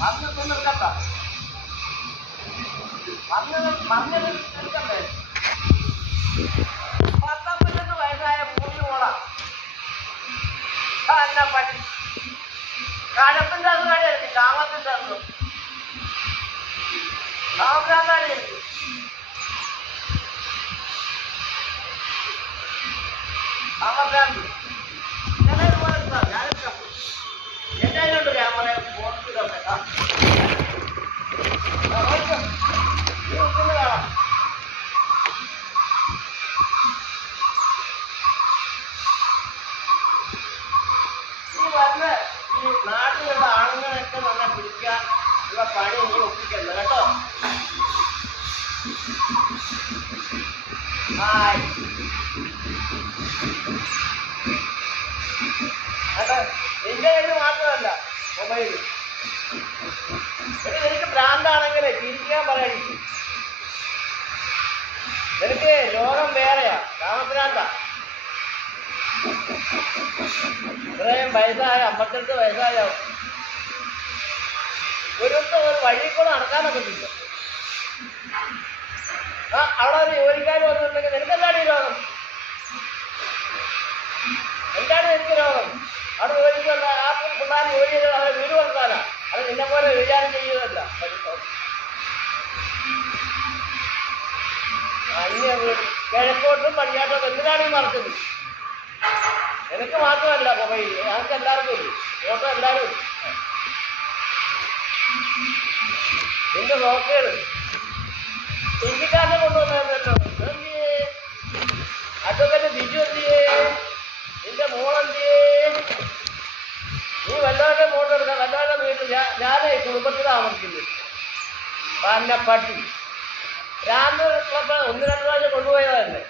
മറിഞ്ഞൊന്നും നിൽക്കണ്ട. മറിഞ്ഞത് നിൽക്കണ്ടേ? 19 വയസ്സായ മൂന്ന് മോളാ. എന്നാ പറ്റി കഴപ്പിൻ്റെ അസുഖാടി എനിക്ക് കാമത്തിൻ്റെ അസുഖം. കാമരാന്താടി എനിക്ക്. കാമരാന്തി ഇതുപോലെ ഞാനെടുക്കാം. എൻ്റെ അതിലുണ്ട് ക്യാമറ ഫോണിലൊക്കെ കാണാം. ഈ നാട്ടിലുള്ള ആണുങ്ങളൊക്കെ തന്നെ പിടിക്കാൻ ഉള്ള പണി നീ ഒപ്പിക്കണ്ട കേട്ടോ. കേട്ടോ, നിന്റെ കയ്യിൽ മാത്രമല്ല മൊബൈല്. എനിക്ക് ഭ്രാന്താണെങ്കിലേ തിരിക്കാൻ പറയണി. എനിക്ക് രോഗം വേറെയാ, കാമഭ്രാന്ത. ഇത്രയും വയസ്സായ 52 വയസ്സായ ഒരു വഴി കൂടെ നടക്കാനൊക്കെ ഇല്ല. അവിടെ ഒരു ജോലിക്കാർ വന്നിട്ടുണ്ടെങ്കിൽ നിനക്കെന്താണ് ഈ രോഗം? എന്താണ് എനിക്ക് രോഗം? അവിടെ ജോലിക്ക് വന്ന ആ പിള്ളേർ ജോലി ചെയ്ത് അവരെ വീട് വളർത്താനാ. അത് നിന്നെ പോലെ വിചാരം ചെയ്യുന്നതല്ല. ഇനി കിഴക്കോട്ടും പടിഞ്ഞാട്ടോട്ടും എന്തിനാണ് ഈ മറച്ചത്? എനിക്ക് മാത്രമല്ല മൊബൈൽ, ഞങ്ങൾക്ക് എല്ലാവർക്കും ഉണ്ട്. ഫോട്ടോ എല്ലാവരും ഉണ്ട്. നിന്റെ നോക്കേട് ഇന്ത്യക്കാരനെ കൊണ്ടുവന്നല്ലോ. അഡ്വക്കേറ്റ് ബിജു എന്തിയേ? നിന്റെ മോളെന്തിയേ? നീ വല്ലവരുടെ ഫോട്ടോ എടുക്കാം. വല്ലവരുടെ വീട്ടിൽ ഞാനേ കുടുംബത്തിൽ താമസിക്കുന്നു. പന്നപ്പട്ടി രാന്ന് 1-2 പ്രാവശ്യം കൊണ്ടുപോയതല്ലേ.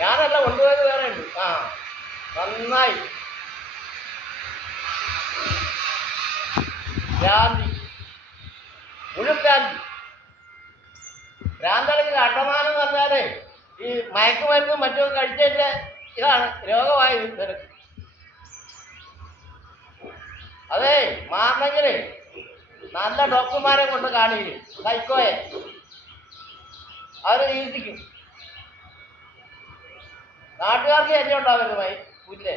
ഞാനല്ല കൊണ്ടുപോയത്, വേറെ ഉണ്ട്. നന്നായി ഭ്രാന്തി, മുഴുഭ്രാന്തി. ഭ്രാന്താണെങ്കിൽ അട്ടമാനം എന്ന് പറഞ്ഞാലേ ഈ മയക്കുമരുന്നും മറ്റും കഴിച്ചിട്ട് ഇതാണ് രോഗമായി നിനക്ക്. അതെ, മാറണമെങ്കിലേ നല്ല ഡോക്ടർമാരെ കൊണ്ട് കാണിക്കും. സൈക്കോയെ അവർ ചികിത്സിക്കും. നാട്ടുകാർക്ക് എന്നെ ഉണ്ടാവരുത് പുല്ലേ.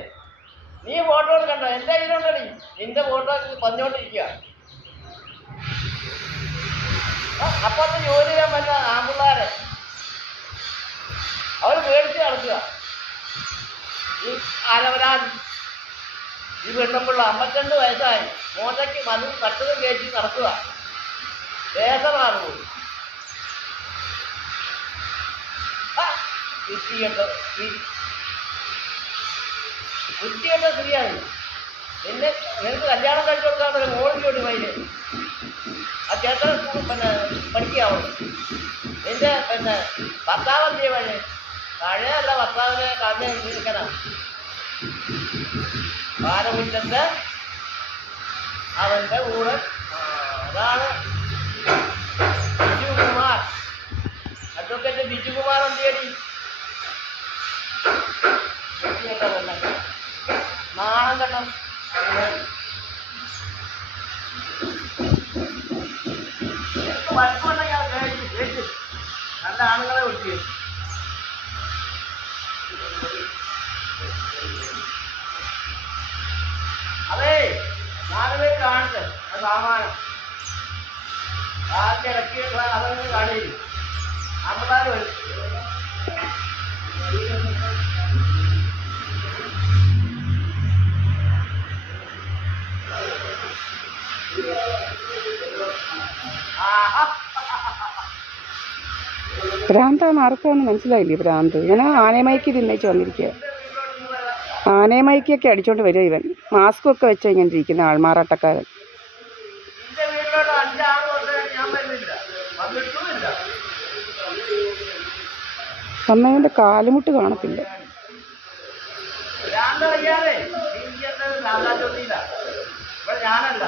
നീ ഫോട്ടോ എടുക്കണ്ട, എൻ്റെ കയ്യിലുണ്ടടി. നിന്റെ ഫോട്ടോ പറഞ്ഞുകൊണ്ടിരിക്കുക. അപ്പത്തെ ജോലി ചെയ്യാൻ പറ്റുന്ന ആമ്പിള്ളാരെ അവർ പേടിച്ച് നടക്കുക. ഈ ആലവരാൻ ഈ പെണ്ണുമ്പിള്ള 52 വയസ്സായി മോശയ്ക്ക് മധു തട്ടതും കയറ്റി നടക്കുക. ദേശമാണ് പോയി വൃത്തികെട്ട സ്ത്രീയാണ്. നിനക്ക് കല്യാണം കഴിച്ചു കൊടുക്കാൻ ഒരു മോളിലോട്ട് പൈല് ആ ചേട്ടൻ പഠിക്കാവുന്നു. നിന്റെ ഭർത്താവ് എന്തിയ പഴയ പഴയല്ല, ഭർത്താവിനെ കണ്ണ് ഇരിക്കണം. പാലമുറ്റത്ത് അവൻ്റെ കൂടെ അതാണ് ബിജുകുമാർ. അഡ്വക്കേറ്റ് ബിജുകുമാർ എന്തിയടി? നാണം കേട്ടോ. വഴക്കുണ്ടെങ്കിൽ നല്ല ആണുങ്ങളെ വിളിച്ചു. അതേ 4 പേര് കാണട്ടെ സാമാനം ആദ്യം ഇറക്കിയിട്ട് അതൊന്നും കാണില്ല. അമ്പതാറ് വരും. ഭ്രാന്താണ് ആർക്കാന്ന് മനസ്സിലായില്ലേ? ഭ്രാന്ത് ഇവനെ ആനമൈക്ക് തിന്നേച്ച് വന്നിരിക്കുക. ആനമൈക്കൊക്കെ അടിച്ചോണ്ട് വരിക ഇവൻ. മാസ്കും ഒക്കെ വെച്ചാൽ ഇങ്ങനെ ഇരിക്കുന്ന ആൾമാറാട്ടക്കാരൻ. വന്നവൻ്റെ കാലുമുട്ട് കാണത്തില്ല. ഞാനല്ല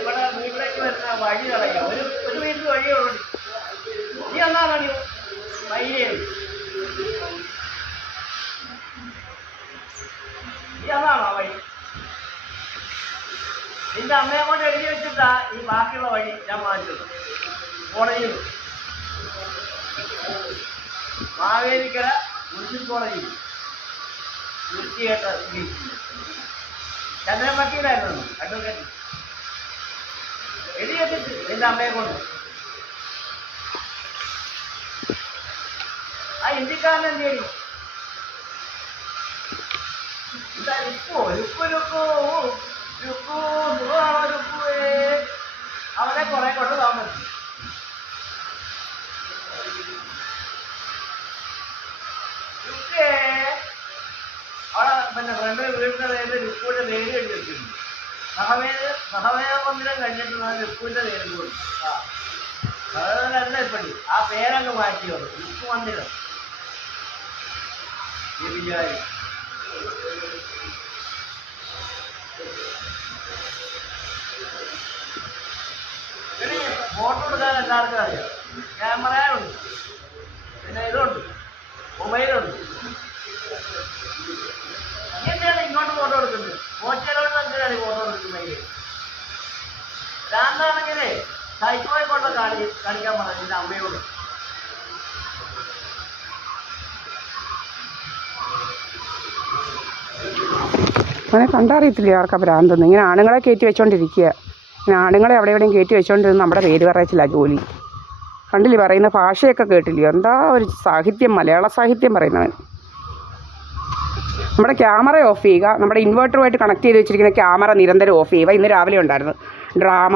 ഇവിടെ വീട്ടിലേക്ക് വരുന്ന വഴി കളയുക. ഒരു വീട്ടിൽ വഴിയുള്ളൂ. നീ എന്നാണ് മൈലേ നീ എന്നാണോ വഴി? നിന്റെ അമ്മയെ കൊണ്ട് എഴുതി വെച്ചിട്ടാ ഈ ബാക്കിയുള്ള വഴി ഞാൻ മാറ്റുന്നത്. കോടതിയിൽ മാവേലിക്കര മുനിസിപ്പൽ കോടതിയിൽ വൃത്തികേട്ട ചന്ദ്രൻ വക്കീലായിരുന്നു അഡ്വക്കേറ്റ്. എഴുതി വെച്ചിട്ട് നിന്റെ അമ്മയെ കൊണ്ട് ആ ഇന്ത്യക്കാരൻ എന്ത് ചെയ്യും? എന്താ ലുക്കോ ലുക്കു ലുക്കോ ലുക്കു സുഖമാണോ ലുക്കുവേ? അവനെ കുറെ കൊണ്ട് താമസിച്ചു. ലുക്കേ അവിടെ പിന്നെ ഫ്രണ്ട് വീടിന്റെ പേര് ലുക്കുവിന്റെ പേര് എഴുതി വെച്ചിട്ടുണ്ട്. സഹവേദ മന്ദിരം കഴിഞ്ഞിട്ടുള്ള ലുക്കുവിന്റെ പേര് കൂടി. അതല്ല ഇപ്പടി ആ പേരങ്ങ് മാറ്റിയത് ലുക്കു മന്ദിരം. വിചാരി ഫോട്ടോ എടുക്കാൻ എല്ലാവർക്കും അറിയാം. ക്യാമറയുണ്ട്, പിന്നെ ഇതുണ്ട്, മൊബൈലുണ്ട്. എന്തിനാണ് ഇങ്ങോട്ട് ഫോട്ടോ എടുക്കുന്നത്? മോശയിലോട്ട് എന്തിനാണ് ഫോട്ടോ എടുക്കുന്നത്? ഭ്രാന്താണെങ്കിലേ സൈക്കോയെ കൊണ്ട് കാണിക്കാൻ പറഞ്ഞു എൻ്റെ അമ്മയോട്. അങ്ങനെ കണ്ടറിയത്തില്ല ആർക്കാ ഭ്രാന്തെന്ന്. ഇങ്ങനെ ആണുങ്ങളെ കയറ്റി വെച്ചോണ്ടിരിക്കുക. ഇങ്ങനെ ആണുങ്ങളെ അവിടെ എവിടെയും കയറ്റി വെച്ചോണ്ടിരുന്ന് നമ്മുടെ പേര് പറയച്ചില്ല ജോലി. കണ്ടില്ലേ പറയുന്ന ഭാഷയൊക്കെ കേട്ടില്ലയോ? എന്താ ഒരു സാഹിത്യം, മലയാള സാഹിത്യം പറയുന്നവൻ. നമ്മുടെ ക്യാമറ ഓഫ് ചെയ്യുക. നമ്മുടെ ഇൻവെർട്ടറുമായിട്ട് കണക്ട് ചെയ്ത് വെച്ചിരിക്കുന്ന ക്യാമറ നിരന്തരം ഓഫ് ചെയ്യുക. ഇന്ന് രാവിലെ ഉണ്ടായിരുന്നു ഡ്രാമ.